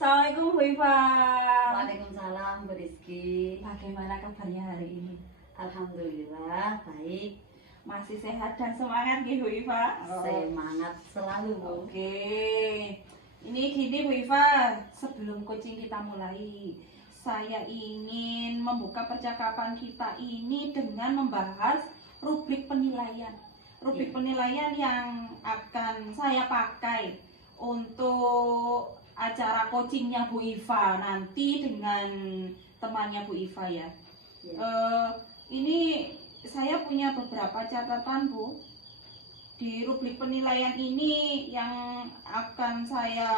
Assalamualaikum Bu Iva. Waalaikumsalam Bu Rizky. Bagaimana kabarnya hari ini? Alhamdulillah baik. Masih sehat dan semangat nih Bu Iva? Semangat selalu Bu. Oke. Ini gini Bu Iva, sebelum coaching kita mulai, saya ingin membuka percakapan kita ini dengan membahas rubrik penilaian. Rubrik penilaian yang akan saya pakai untuk acara coachingnya Bu Iva nanti dengan temannya Bu Iva ya. Ini saya punya beberapa catatan Bu. Di rubrik penilaian ini yang akan saya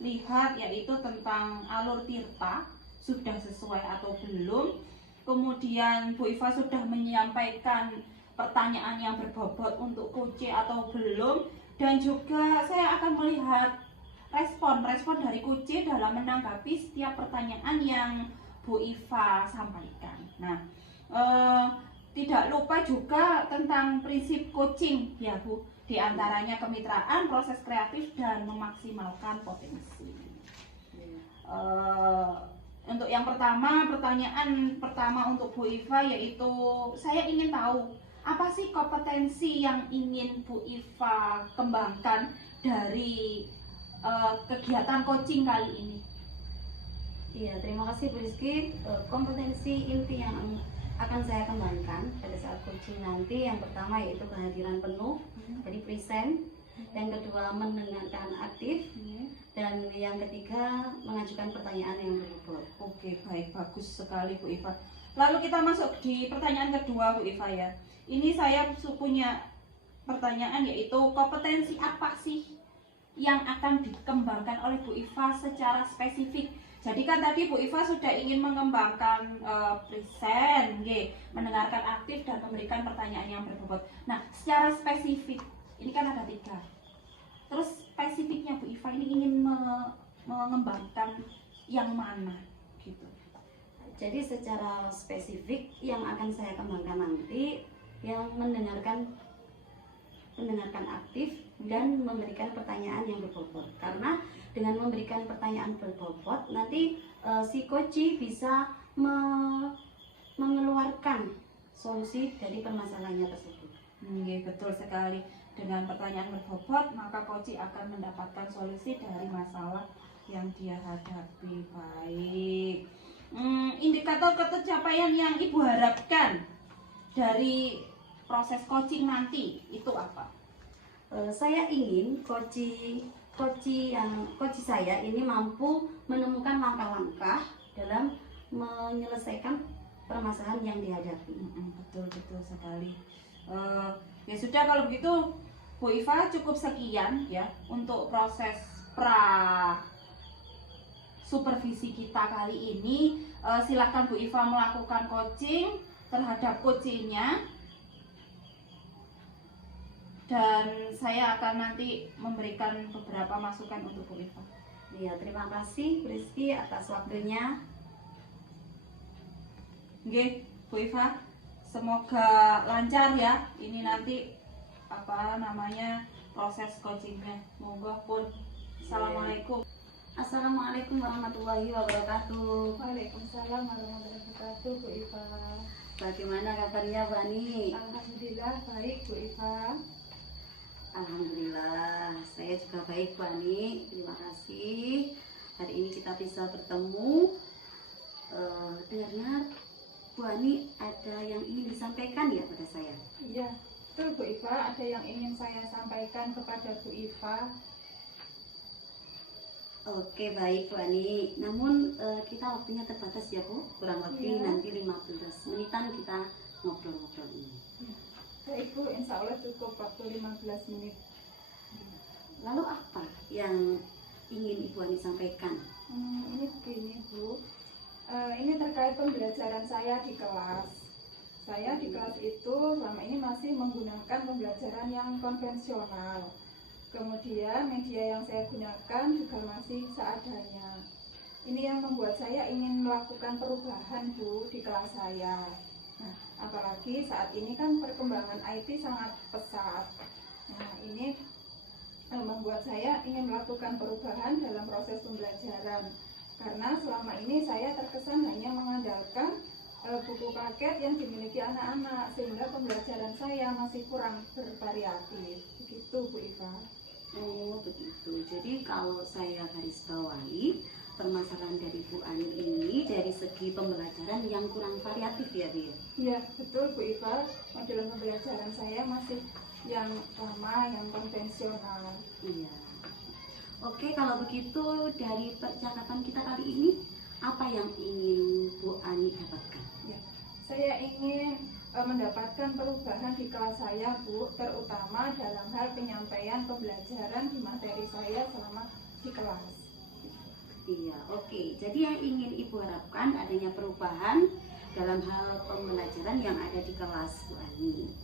lihat yaitu tentang alur tirta sudah sesuai atau belum. Kemudian Bu Iva sudah menyampaikan pertanyaan yang berbobot untuk coach atau belum, dan juga saya akan melihat respon dari coach dalam menanggapi setiap pertanyaan yang Bu Iva sampaikan. Nah, tidak lupa juga tentang prinsip coaching ya Bu, diantaranya kemitraan, proses kreatif, dan memaksimalkan potensi. Untuk yang pertama, pertanyaan pertama untuk Bu Iva yaitu saya ingin tahu apa sih kompetensi yang ingin Bu Iva kembangkan dari kegiatan coaching kali ini. Iya, terima kasih Bu Rizky. Kompetensi inti yang akan saya kembangkan pada saat coaching nanti, yang pertama yaitu kehadiran penuh, jadi present. Yang kedua, mendengarkan aktif. Dan yang ketiga, mengajukan pertanyaan yang berbobot. Oke, baik, bagus sekali Bu Iva. Lalu kita masuk di pertanyaan kedua Bu Iva ya. Ini saya punya pertanyaan yaitu kompetensi apa sih yang akan dikembangkan oleh Bu Iva secara spesifik. Jadi kan tadi Bu Iva sudah ingin mengembangkan present, mendengarkan aktif, dan memberikan pertanyaan yang berbobot. Nah, secara spesifik, ini kan ada 3. Terus spesifiknya Bu Iva ini ingin mengembangkan yang mana gitu. Jadi secara spesifik yang akan saya kembangkan nanti yang mendengarkan aktif dan memberikan pertanyaan yang berbobot. Karena dengan memberikan pertanyaan berbobot nanti si coach bisa mengeluarkan solusi dari permasalahannya tersebut. Betul sekali. Dengan pertanyaan berbobot maka coach akan mendapatkan solusi dari masalah yang dia hadapi. Baik. Indikator pencapaian yang Ibu harapkan dari proses coaching nanti itu apa? Saya ingin coach saya ini mampu menemukan langkah-langkah dalam menyelesaikan permasalahan yang dihadapi. Betul sekali. Ya sudah, kalau begitu Bu Iva cukup sekian ya untuk proses supervisi kita kali ini. Silakan Bu Iva melakukan coaching terhadap coachingnya, dan saya akan nanti memberikan beberapa masukan untuk Bu Iva. Ya, terima kasih Bu Rizky atas waktunya. Oke, Bu Iva, semoga lancar ya. Ini nanti proses coachingnya. Monggo pun. Assalamualaikum. Assalamualaikum warahmatullahi wabarakatuh. Waalaikumsalam warahmatullahi wabarakatuh Bu Iva. Bagaimana kabarnya Bu Ani? Alhamdulillah baik Bu Iva. Alhamdulillah, saya juga baik Bu Ani. Terima kasih. Hari ini kita bisa bertemu. Dengar Bu Ani ada yang ingin disampaikan ya pada saya? Iya, betul Bu Iva. Ada yang ingin saya sampaikan kepada Bu Iva. Oke, baik Bu Ani. Namun kita waktunya terbatas ya Bu. Kurang lebih nanti 15 menitan kita ngobrol-ngobrol ini. Baik Bu, insya Allah cukup waktu 15 menit. Lalu apa yang ingin Ibu Ani sampaikan? Ini begini Bu. Ini terkait pembelajaran saya di kelas. Saya di kelas itu selama ini masih menggunakan pembelajaran yang konvensional. Kemudian media yang saya gunakan juga masih seadanya. Ini yang membuat saya ingin melakukan perubahan Bu di kelas saya. Nah, apalagi saat ini kan perkembangan IT sangat pesat. Nah, ini membuat saya ingin melakukan perubahan dalam proses pembelajaran. Karena selama ini saya terkesan hanya mengandalkan buku paket yang dimiliki anak-anak, sehingga pembelajaran saya masih kurang bervariatif. Begitu Bu Iva. Oh begitu. Jadi kalau saya garis bawahi, permasalahan dari Bu Ani ini dari segi pembelajaran yang kurang variatif ya Bu? Iya betul Bu Iva. Model pembelajaran saya masih yang lama, yang konvensional. Iya. Oke, kalau begitu dari percakapan kita kali ini, apa yang ingin Bu Ani dapatkan? Ya, saya ingin mendapatkan perubahan di kelas saya Bu, terutama dalam hal penyampaian pembelajaran di materi saya selama di kelas. Iya, oke. Jadi yang ingin Ibu harapkan adanya perubahan dalam hal pembelajaran yang ada di kelas Bu Ani.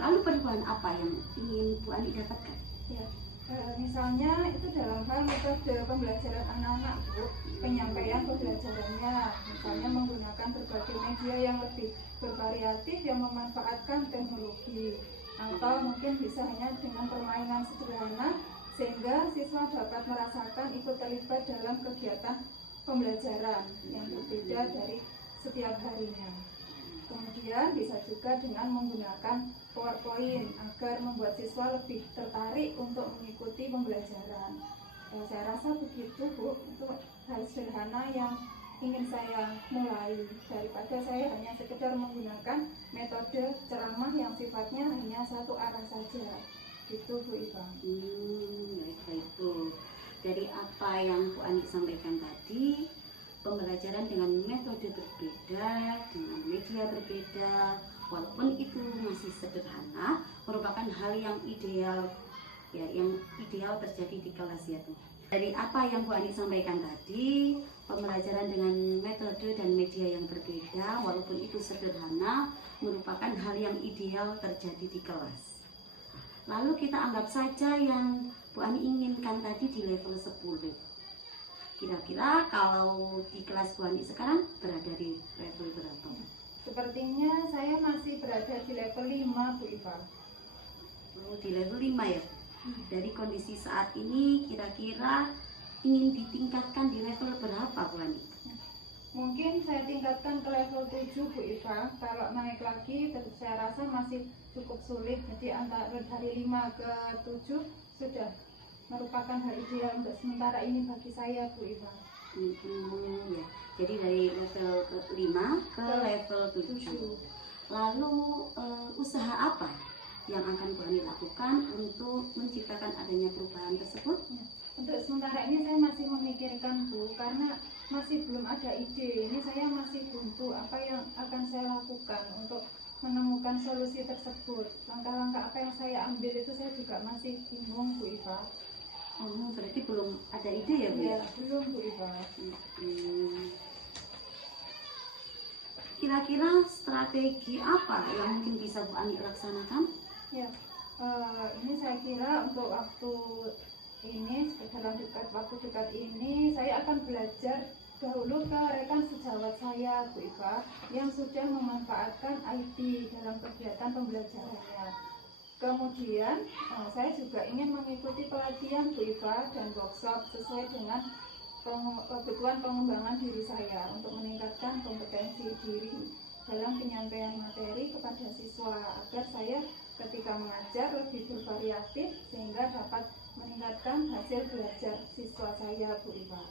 Lalu perubahan apa yang ingin Bu Ani dapatkan? Ya, misalnya itu dalam hal metode pembelajaran anak-anak Bu, penyampaian pembelajarannya, misalnya menggunakan berbagai media yang lebih bervariatif yang memanfaatkan teknologi, atau mungkin bisa hanya dengan permainan sederhana sehingga siswa dapat merasakan ikut terlibat dalam kegiatan pembelajaran yang berbeda dari setiap harinya. Kemudian bisa juga dengan menggunakan PowerPoint agar membuat siswa lebih tertarik untuk mengikuti pembelajaran. Saya rasa begitu Bu, untuk hal sederhana yang ingin saya mulai, daripada saya hanya sekedar menggunakan metode ceramah yang sifatnya hanya satu arah saja. Gitu Bu Iva. Baik Bu. Dari apa yang Bu Ani sampaikan tadi, pembelajaran dengan metode berbeda, dengan media berbeda, walaupun itu masih sederhana, merupakan hal yang ideal, ya, yang ideal terjadi di kelas ya Bu. Dari apa yang Bu Ani sampaikan tadi, pembelajaran dengan metode dan media yang berbeda, walaupun itu sederhana, merupakan hal yang ideal terjadi di kelas. Lalu kita anggap saja yang Bu Ani inginkan tadi di level 10. Kira-kira kalau di kelas Bu Ani sekarang berada di level berapa? Sepertinya saya masih berada di level 5 Bu Iva. Oh, di level 5 ya? Dari kondisi saat ini kira-kira ingin ditingkatkan di level berapa Bu Ani? Mungkin saya tingkatkan ke level 7 Bu Iva. Kalau naik lagi saya rasa masih cukup sulit. Jadi antara dari 5 ke 7 sudah merupakan hal ideal untuk sementara ini bagi saya Bu Iva. Ya. Jadi dari level 5 ke level 7. Lalu usaha apa yang akan Bu Ani lakukan untuk menciptakan adanya perubahan tersebut? Untuk sementara ini saya masih memikirkan Bu, karena masih belum ada ide. Ini saya masih buntu apa yang akan saya lakukan untuk menemukan solusi tersebut. Langkah-langkah apa yang saya ambil itu saya juga masih bingung Bu Iva. Oh, berarti belum ada ide ya Bu? Ya, belum Bu Iva. Kira-kira strategi apa yang mungkin bisa Bu Ani laksanakan? Ya, ini saya kira untuk waktu ini, dalam waktu dekat ini saya akan belajar dahulu ke rekan sejawat saya Bu Iva yang sudah memanfaatkan IT dalam kegiatan pembelajarannya. Kemudian saya juga ingin mengikuti pelatihan Bu Iva dan workshop sesuai dengan kebutuhan pengembangan diri saya untuk meningkatkan kompetensi diri dalam penyampaian materi kepada siswa agar saya ketika mengajar lebih bervariatif sehingga dapat meningkatkan hasil belajar siswa saya Bu Iva.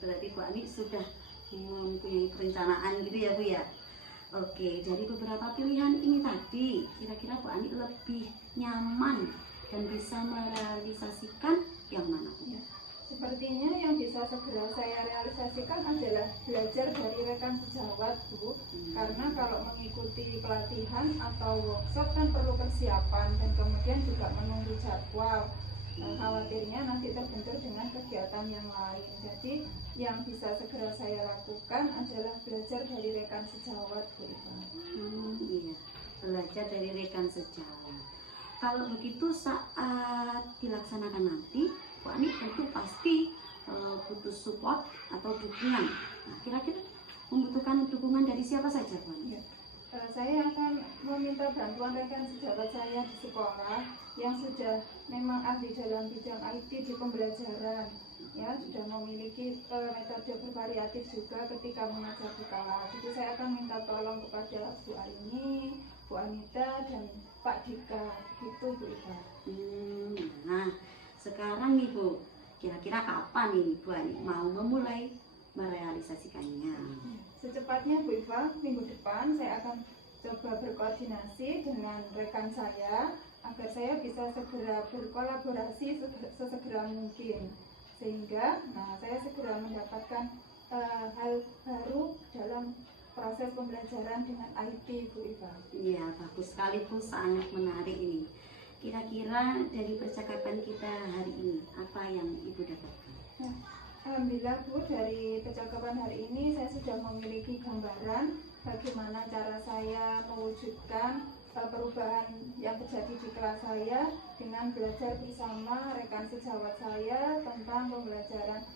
Berarti Bu Ani sudah mempunyai perencanaan gitu ya Bu ya. Oke, dari beberapa pilihan ini tadi, kira-kira Bu Ani lebih nyaman dan bisa merealisasikan yang mana Bu? Ya, sepertinya yang bisa segera saya realisasikan adalah belajar dari rekan sejawat Bu. Karena kalau mengikuti pelatihan atau workshop kan perlu persiapan dan kemudian juga menunggu jadwal. Khawatirnya nanti terbentur dengan kegiatan yang lain. Jadi yang bisa segera saya lakukan adalah belajar dari rekan sejawat Bu Iva. Iya, belajar dari rekan sejawat. Kalau begitu saat dilaksanakan nanti, Bu Ani tentu pasti butuh support atau dukungan. Nah, kira-kira membutuhkan dukungan dari siapa saja Bu Ani? Ya. Saya akan meminta bantuan rekan sejawat saya di sekolah yang sudah memang ahli dalam bidang IT di pembelajaran, ya sudah memiliki metode bervariatif juga ketika mengajar di kelas. Jadi saya akan minta tolong kepada Bu Aini, Bu Anita, dan Pak Dika, begitu Bu Iva. Nah, sekarang nih Bu, kira-kira kapan nih Bu Ani mau memulai merealisasikannya? Secepatnya Bu Iva, minggu depan saya akan coba berkoordinasi dengan rekan saya agar saya bisa segera berkolaborasi sesegera mungkin, sehingga saya segera mendapatkan hal baru dalam proses pembelajaran dengan IT Bu Iva. Iya, bagus sekali Bu, sangat menarik ini. Kira-kira dari percakapan kita hari ini, apa yang Ibu dapatkan? Nah, alhamdulillah Bu, dari percakapan hari ini saya sudah memiliki gambaran bagaimana cara saya mewujudkan perubahan yang terjadi di kelas saya dengan belajar bersama rekan sejawat saya tentang pembelajaran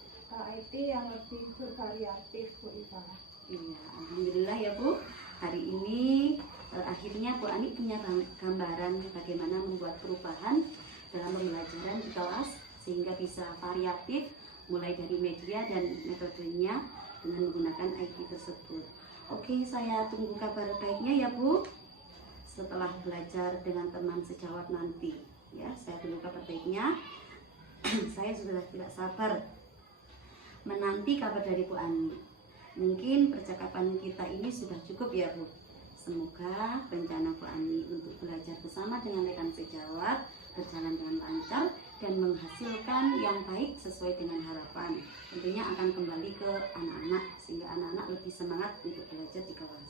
IT yang lebih bervariatif Bu Iva. Iya, alhamdulillah ya Bu. Hari ini akhirnya Bu Ani punya gambaran bagaimana membuat perubahan dalam pembelajaran di kelas sehingga bisa variatif mulai dari media dan metodenya dengan menggunakan IT tersebut. Oke, saya tunggu kabar baiknya ya Bu. Setelah belajar dengan teman sejawat nanti, ya, saya tunggu kabar baiknya. Saya sudah tidak sabar menanti kabar dari Bu Ani. Mungkin percakapan kita ini sudah cukup ya Bu. Semoga rencana Bu Ani untuk belajar bersama dengan rekan sejawat berjalan dengan lancar dan menghasilkan yang baik sesuai dengan harapan. Tentunya akan kembali ke anak-anak sehingga anak-anak lebih semangat untuk belajar di kelas.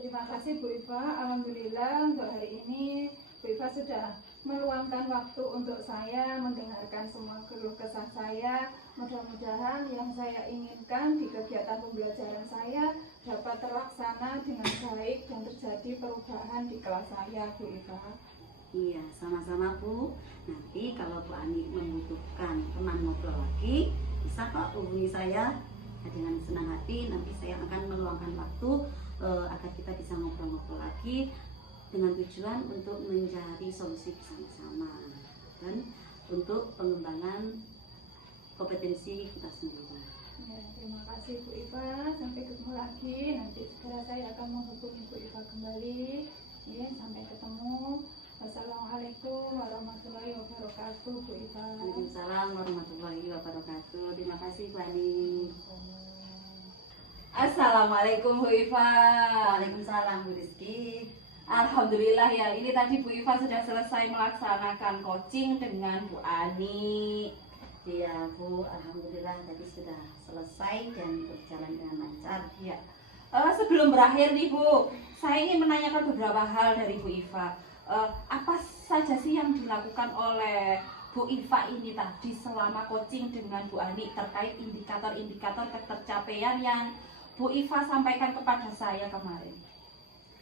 Terima kasih Bu Iva. Alhamdulillah untuk hari ini Bu Iva sudah meluangkan waktu untuk saya mendengarkan semua keluh kesah saya. Mudah-mudahan yang saya inginkan di kegiatan pembelajaran saya dapat terlaksana dengan baik dan terjadi perubahan di kelas saya Bu Iva. Iya, sama-sama Bu. Nanti kalau Bu Ani membutuhkan teman ngobrol lagi, bisa kok hubungi saya. Dengan senang hati nanti saya akan meluangkan waktu agar kita bisa ngobrol-ngobrol lagi dengan tujuan untuk mencari solusi bersama-sama dan untuk pengembangan kompetensi kita sendiri. Ya, terima kasih Bu Iva. Sampai ketemu lagi. Nanti segera saya akan menghubungi Bu Iva kembali. Ya, sampai ketemu. Wassalamualaikum warahmatullahi wabarakatuh Bu Iva. Waalaikumsalam warahmatullahi wabarakatuh. Terima kasih Bu Ani. Assalamualaikum Bu Iva. Waalaikumsalam Bu Rizky. Alhamdulillah ya, ini tadi Bu Iva sudah selesai melaksanakan coaching dengan Bu Ani. Iya Bu, alhamdulillah tadi sudah selesai dan berjalan dengan lancar. Ya. Sebelum berakhir nih Bu, saya ingin menanyakan beberapa hal dari Bu Iva. Apa saja sih yang dilakukan oleh Bu Iva ini tadi selama coaching dengan Bu Ani terkait indikator-indikator ketercapaian yang Bu Iva sampaikan kepada saya kemarin?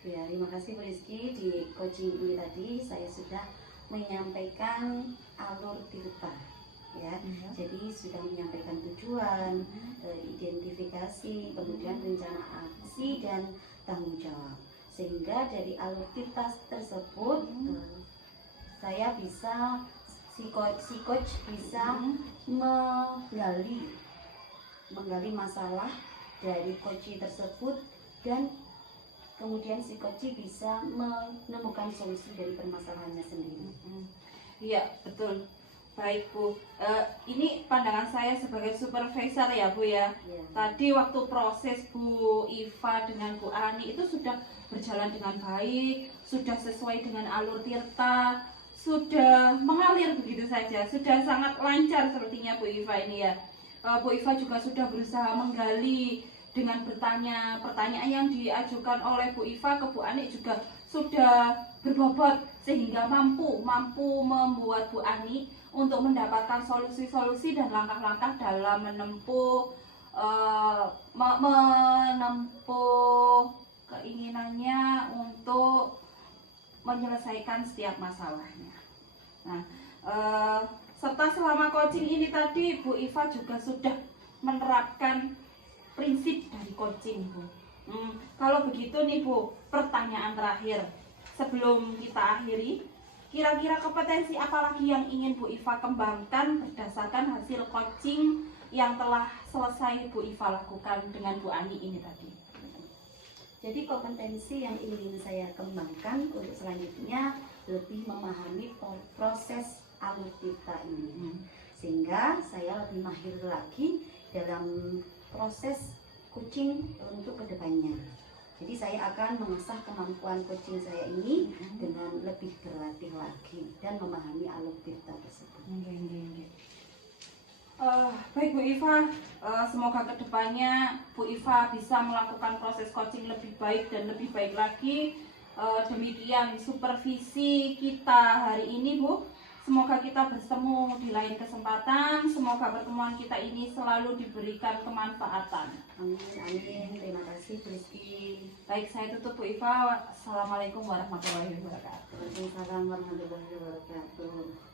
Ya, terima kasih Bu Rizky. Di coaching ini tadi saya sudah menyampaikan alur tirta, ya. Jadi sudah menyampaikan tujuan, identifikasi, kemudian rencana aksi dan tanggung jawab. Sehingga dari alur tirta tersebut saya bisa si coach bisa menggali masalah dari coach tersebut dan kemudian si coach bisa menemukan solusi dari permasalahannya sendiri. Iya, betul. Baik Bu, ini pandangan saya sebagai supervisor ya Bu ya. Ya. Tadi waktu proses Bu Iva dengan Bu Ani itu sudah berjalan dengan baik, sudah sesuai dengan alur tirta, sudah mengalir begitu saja, sudah sangat lancar sepertinya Bu Iva ini ya. Bu Iva juga sudah berusaha menggali dengan bertanya pertanyaan yang diajukan oleh Bu Iva ke Bu Ani juga sudah berbobot sehingga mampu membuat Bu Ani untuk mendapatkan solusi-solusi dan langkah-langkah dalam menempuh keinginannya untuk menyelesaikan setiap masalahnya. Nah, serta selama coaching ini tadi Bu Iva juga sudah menerapkan prinsip dari coaching Bu. Kalau begitu nih Bu, pertanyaan terakhir sebelum kita akhiri, kira-kira kompetensi apa lagi yang ingin Bu Iva kembangkan berdasarkan hasil coaching yang telah selesai Bu Iva lakukan dengan Bu Ani ini tadi? Jadi kompetensi yang ingin saya kembangkan untuk selanjutnya lebih memahami proses alutsista ini, sehingga saya lebih mahir lagi dalam proses coaching untuk kedepannya. Jadi saya akan mengasah kemampuan coaching saya ini dengan lebih berlatih lagi dan memahami alutsista tersebut. Baik Bu Iva, semoga kedepannya Bu Iva bisa melakukan proses coaching lebih baik dan lebih baik lagi. Demikian supervisi kita hari ini Bu. Semoga kita bertemu di lain kesempatan. Semoga pertemuan kita ini selalu diberikan kemanfaatan. Amin, amin. Terima kasih Bu Rizky. Baik, saya tutup Bu Iva. Assalamualaikum warahmatullahi wabarakatuh. Waalaikumsalam warahmatullahi wabarakatuh.